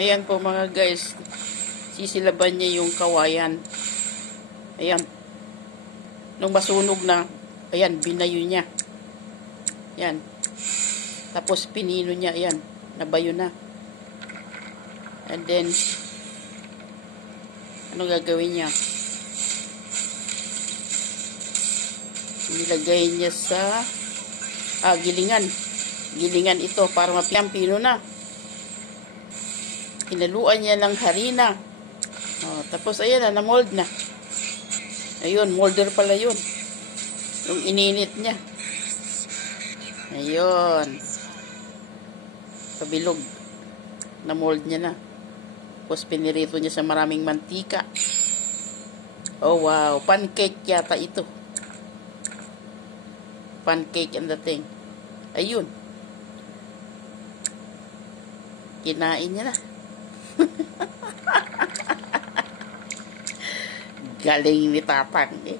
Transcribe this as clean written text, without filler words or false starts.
Ayan po mga guys. Sisilaban niya yung kawayan. Ayan. Nung masunog na, ayan, binayo niya. Ayan. Tapos pinino niya, ayan. Nabayo na. And then, ano gagawin niya? Nilagay niya sa gilingan. Gilingan ito para mapiyampino na. Hinaluan niya ng harina. Tapos ayan na, na-mold na. Ayun, molder pala yun. Yung ininit niya. Ayun. Pabilog. Na-mold niya na. Tapos pinirito niya sa maraming mantika. Oh wow, pancake yata ito. Pancake and dating. Ayun. Kinain niya na. Galing ni Tatang eh.